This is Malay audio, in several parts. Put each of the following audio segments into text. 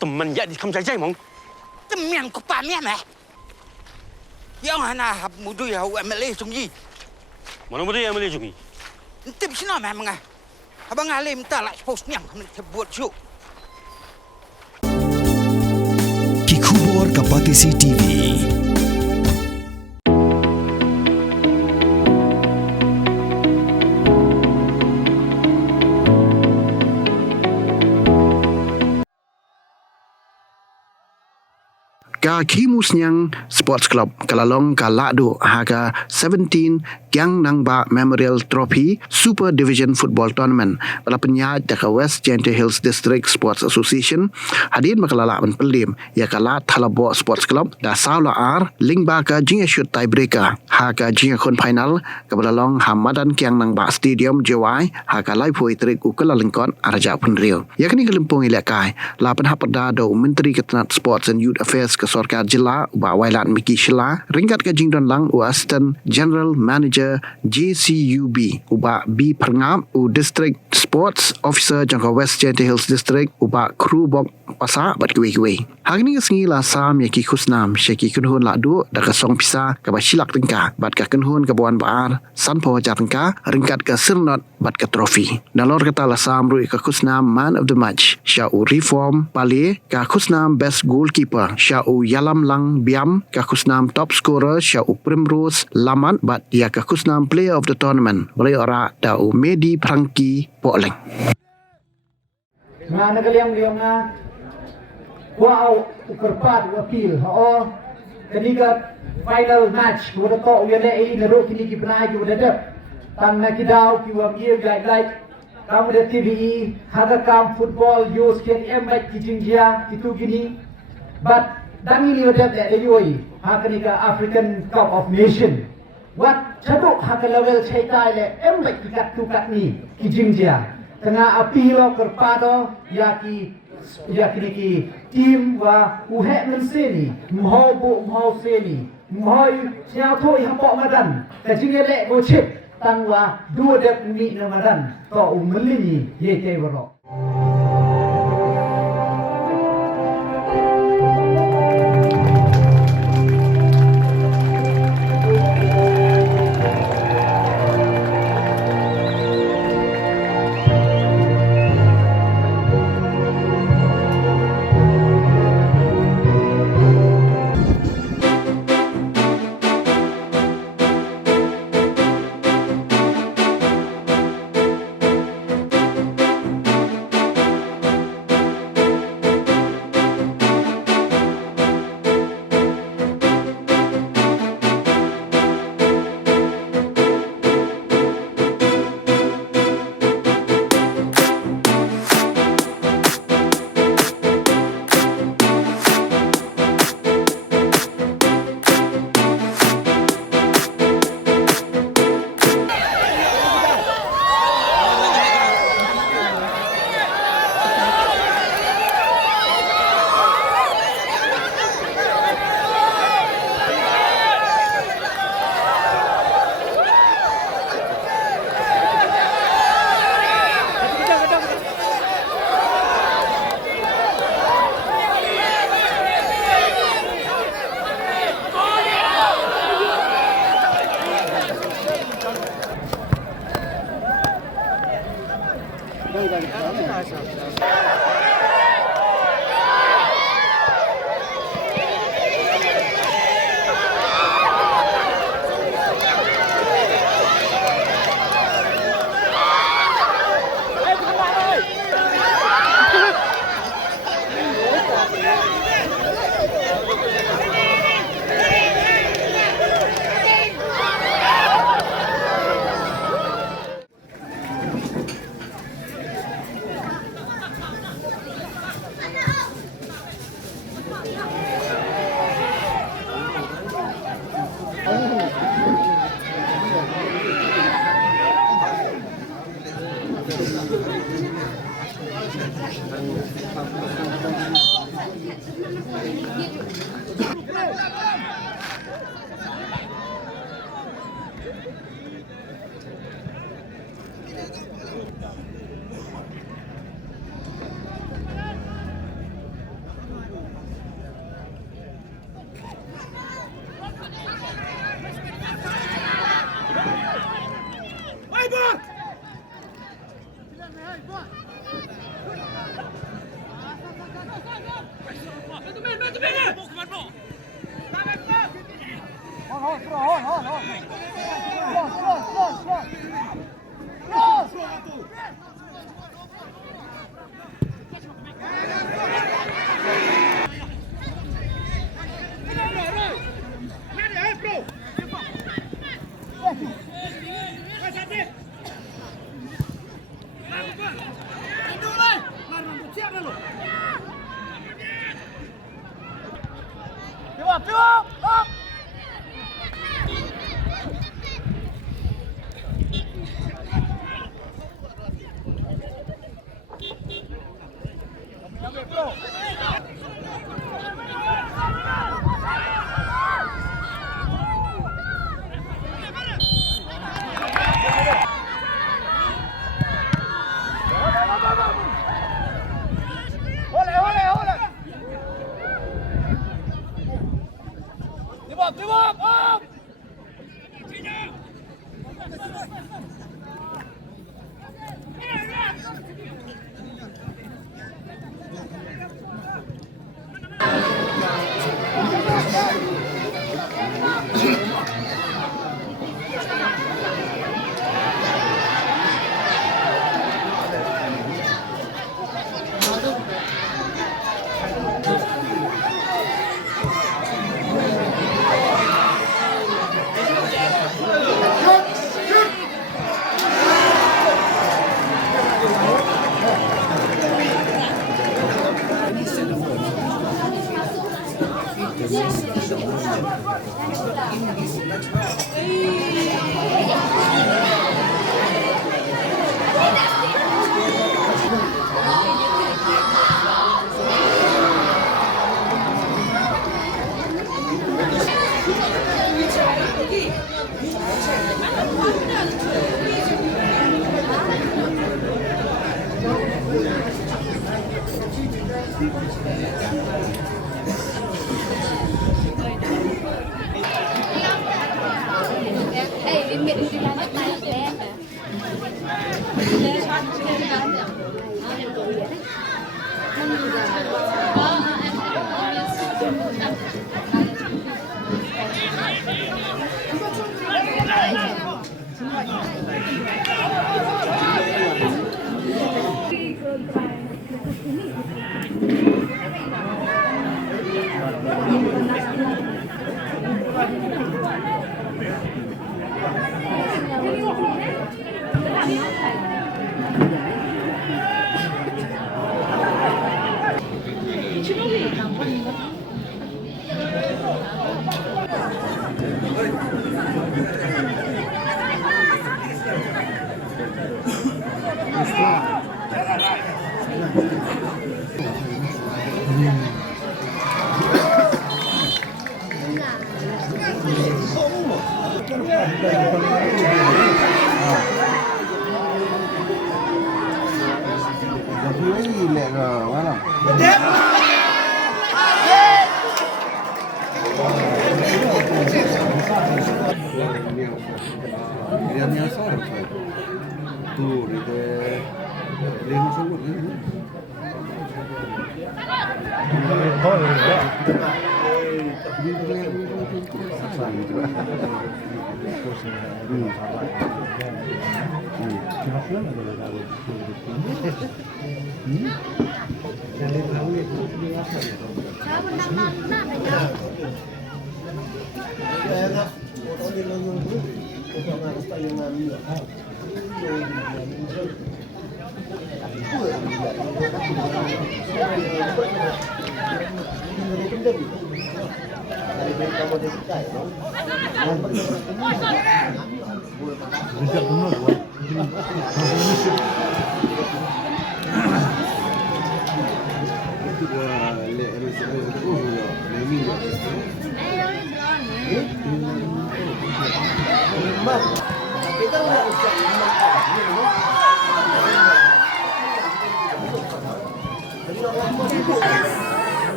teman ya di kamjai mong. Teman ko pa miya meh. Yang hana hab mudu ya u MLA sungi. Mana muda yang boleh jungi? Tip sino meh mga. Abang alim ta la Khimusniang buat show. Kikubor Kapatisi TV. Khimusniang Sports Club Kalalong Lahduh haga 17 Gyang Nangba Memorial Trophy Super Division Football Tournament pada penyat dekat Wjdsa Hills District Sports Association hadir makalala men pelim ya kala Thalabo Sports Club da saula ar lingba ka jinga shoot tiebreaker haga jinga kon final kabalalong Hamadan Kyang Nangba Stadium Jewai haga lai pui trik ukala lingkon araja punrio yakni kalimpong ilakai lapan hapada do Menteri Ketenat Sports and Youth Affairs ke Sorkar Jila ba Wailan Miki Shila ringkat ke jingdon lang u Assistant General Manager JCUB uba B Perngap u District Sports Officer jangka Wjdsa Hills District uba kru bok pasa bat kuwe-kuwe hari ni sengi la sam yaki khusnam syaki kunhun Lahduh da ka song pisa ka ba silak tengka bat ka kunhun ka bawan baar sanpo jatengka ringkat ka sirnot bat ka trofi nalor kata la sam ru ka khusnam man of the match sya u reform pale ka khusnam best goalkeeper sya u yalam lang biam ka khusnam top scorer sya u primrose laman bat ya ka khusnam player of the tournament boleh ora da u medi prangki poleng nga nagaliang nga wow ukerpat wakil ho kaniga final match kuda to yele ai naro kini ki banai ki wada tang na ki daw ki wa ye like kamu da TVE haga kam football use ken embat ki jingia itu gini but dangi ni wada da yoi ha kaniga African Cup of Nation wat chaduk haga level chaitai le embat ki kat tu kat ni ki jingia tengah api lo kerpado ya ki tim wa uhe men seni mho bu mho seni mho sia thoi ha po madan ka jinge le go chip tang wa du de ni na madan to umli ye te waro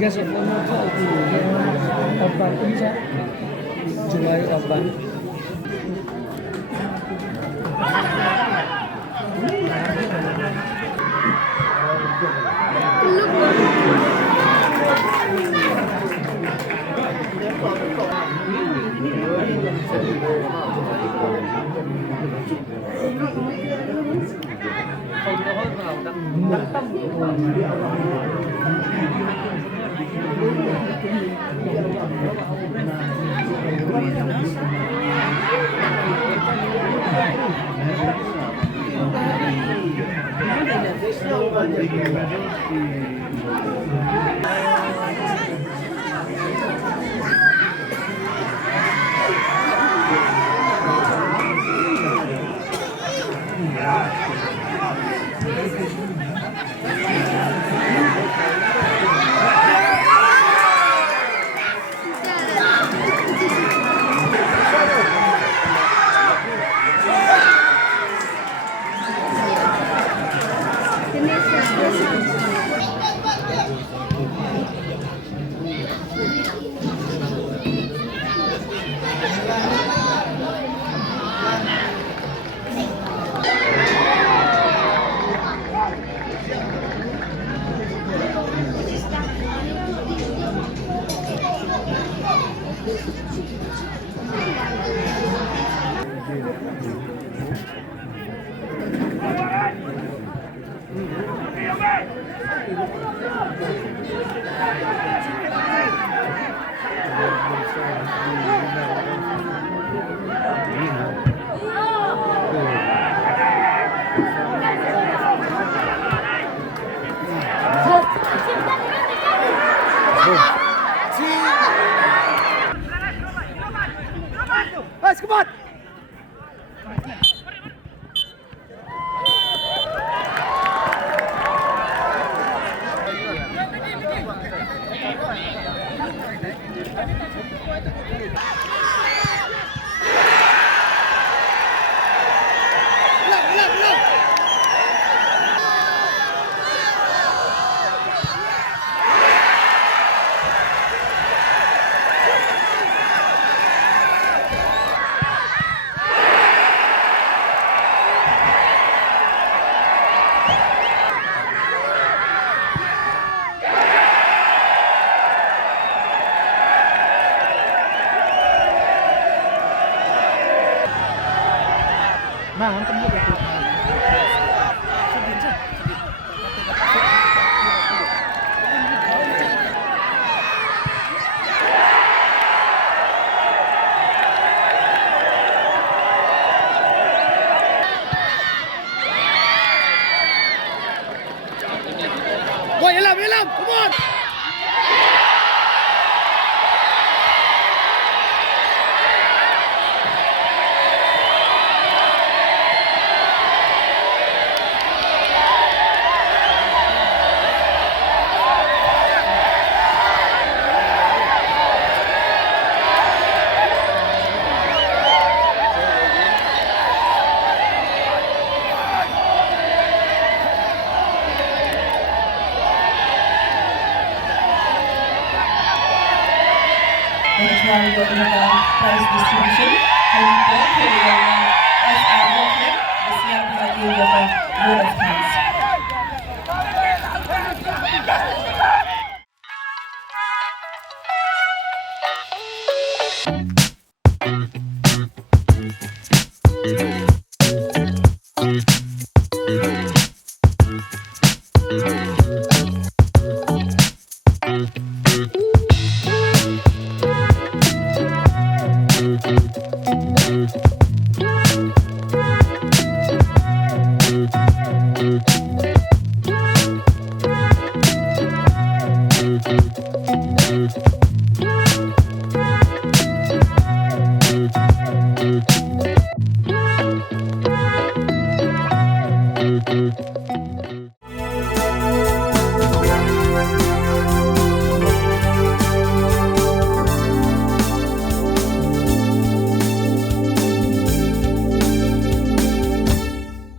Guess of one more Afghan India, July Afghan. Let's come on. Mang tấm nhiệt là Boy, yên lòng, come on! Prize distribution. As our workmen, the Siam Party Vote of Thanks.